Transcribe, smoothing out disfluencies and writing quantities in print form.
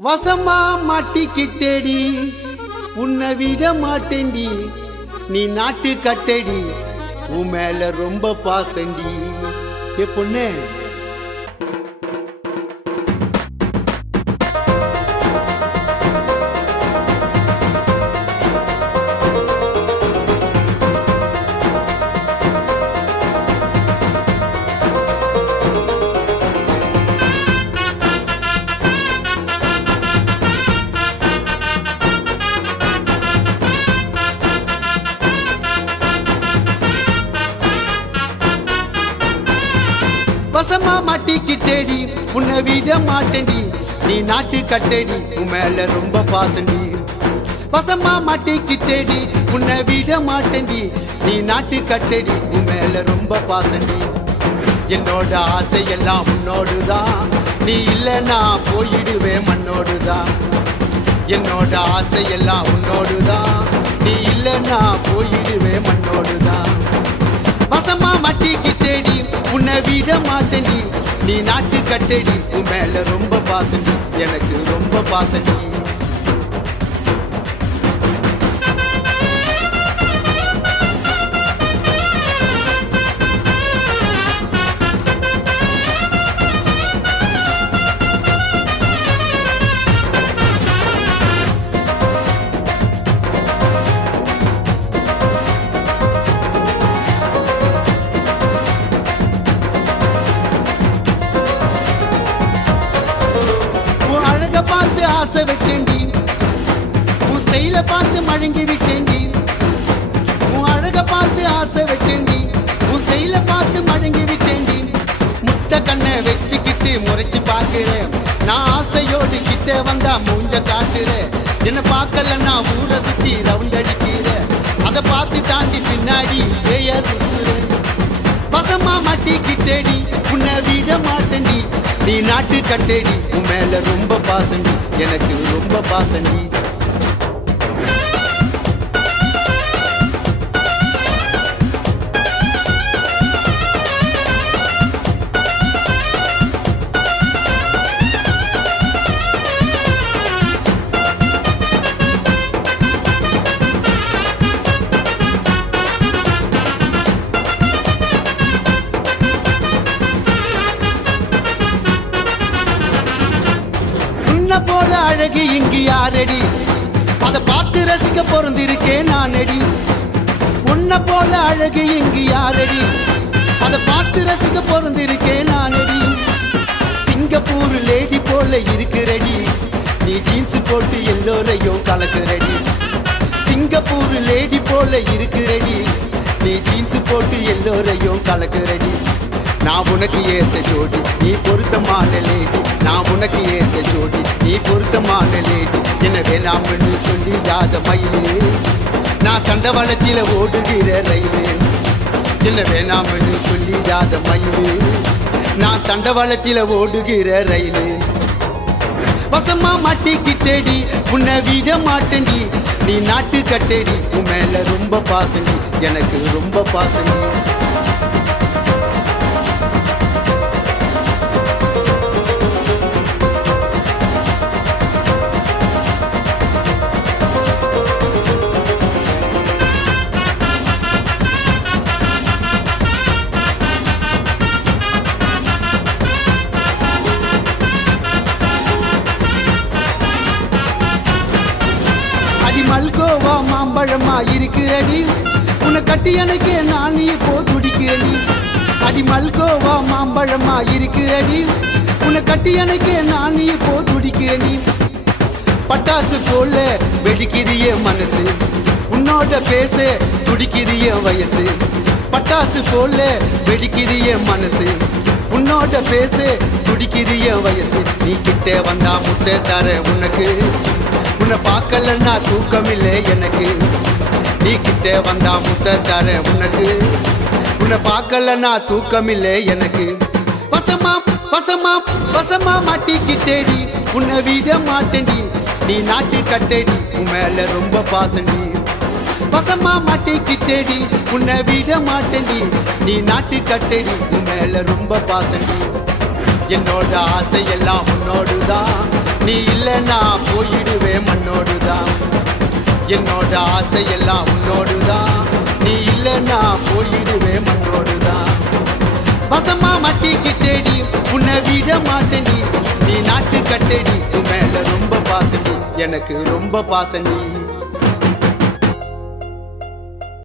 வசமா மாட்டிக்கிட்டேடி உன்னை விட மாட்டேண்டி நீ நாட்டு கட்டடி உன் மேல ரொம்ப பாசண்டி ஏ பொண்ணே வசமா மாட்டிக்கிட்டேடி உன்னை விட மாட்டேண்டி நீ நாட்டு கட்டடி உன் மேல ரொம்ப பாசண்டி வசமா மாட்டிக்கிட்டேடி உன்னை விட மாட்டேண்டி நீ நாட்டு கட்டடி உன் மேல ரொம்ப பாசண்டி என்னோட ஆசையெல்லாம் உன்னோடுதான் நீ இல்லைன்னா போயிடுவேன் மண்ணோடுதான் என்னோட ஆசையெல்லாம் உன்னோடுதான் நீ இல்லைன்னா போயிடுவேன் மண்ணோடுதான் வசமா மாட்டிக்கிட்டேடி உன்னை விட மாட்டேண்டி நீ நாட்டு கட்டடி உன் மேல ரொம்ப பாசண்டி எனக்கு ரொம்ப பாசண்டி பார்த்து ஆசை வச்சேண்டி உன் ஸ்டைல பார்த்து மழங்கி விட்டேண்டி உன் அழக பார்த்து ஆசை வச்சேண்டி உன் ஸ்டைல பார்த்து மழங்கி விட்டேண்டி முட்டை கண்ணை வச்சுக்கிட்டு முறைச்சு பார்க்கிறேன் நான் ஆசையோடு கிட்ட வந்தா மூஞ்ச காட்டுறேன் என்ன பார்க்கலன்னா ஊரை சுத்தி ரவுண்ட் அடிக்கிறேன் அதை பார்த்து தாண்டி பின்னாடி பேய சுத்துறேன் வசமா மாட்டிக்கிட்டேடி உன்னை விட மாட்டேண்டி நீ நாட்டு கட்டடி உன் மேல ரொம்ப பாசண்டி எனக்கு ரொம்ப பாசண்டி போல அழகு இங்கு யாரடி அதை பார்த்து ரசிக்க பொருந்திருக்கேன் நானடி உன்னை போல அழகு இங்கு யாரடி அதை பார்த்து ரசிக்க பொருந்திருக்கேன் நானடி சிங்கப்பூர் லேடி போல இருக்கிறடி நீ ஜீன்ஸ் போட்டு எல்லோரையும் கலக்குறடி சிங்கப்பூர் லேடி போல இருக்கிறடி நீ ஜீன்ஸ் போட்டு எல்லோரையும் கலக்குறடி நான் உனக்கு ஏத்த ஜோடி நீ பொருத்தமான லேடி நான் உனக்கு ஏத்த ஜோடி நீ பொருத்தமான லேடி என்ன வேணாம்னு சொல்லி யாத மயிலே நான் தண்டவாளத்தில ஓடுகிற ரயிலே என்ன வேணாம்னு சொல்லி யாத மயிலே நான் தண்டவாளத்தில ஓடுகிற ரயிலே வசமா மாட்டிக்கிட்டேடி உன்னை விட மாட்டேண்டி நீ நாட்டு கட்டடி உன் மேல ரொம்ப பாசண்டி எனக்கு ரொம்ப பாசண்டி அடி மல்கோவா மாம்பழமா இருக்கிறடி உன்னை கட்டி எனக்கு நான் இப்போ துடிக்கிறடி அடி மல்கோவா மாம்பழமா இருக்கிறடி உன்னை கட்டி எனக்கு நான் இப்போ துடிக்கிறடி பட்டாசு போல வெடிக்கிறிய மனசு உன்னோட பேச துடிக்கிறிய வயசு பட்டாசு போல வெடிக்கிறிய மனசு உன்னோட பேச துடிக்கிறிய வயசு நீ கிட்டே வந்தா முட்டை தர உனக்கு உன்னை பார்க்கலன்னா தூக்கமில்லை எனக்கு நீ கிட்டே வந்தா முத்த தர உனக்கு உன்னை பார்க்கலன்னா தூக்கமில்லை எனக்கு வசமா வசமா வசமா மாட்டிக்கிட்டேடி உன்னை விட மாட்டேண்டி நீ நாட்டு கட்டடி உன் மேல ரொம்ப பாசண்டி வசமா மாட்டிக்கிட்டேடி உன்னை விட மாட்டேண்டி நீ நாட்டு கட்டடி உன் மேல ரொம்ப பாசண்டி என்னோட ஆசையெல்லாம் உன்னோடுதான் நீ இல்ல நான் போயிடுவேன் மண்ணோடுதான். என்னோட ஆசையெல்லாம் உன்னோடுதான். நீ இல்லைன்னா போயிடுவேன் மண்ணோடுதான். வசமா மாட்டிக்கிட்டேடி உன்னை விட மாட்டேன். நீ நாட்டு கட்டடி உன் மேல ரொம்ப பாசண்டி, எனக்கு ரொம்ப பாசண்டி.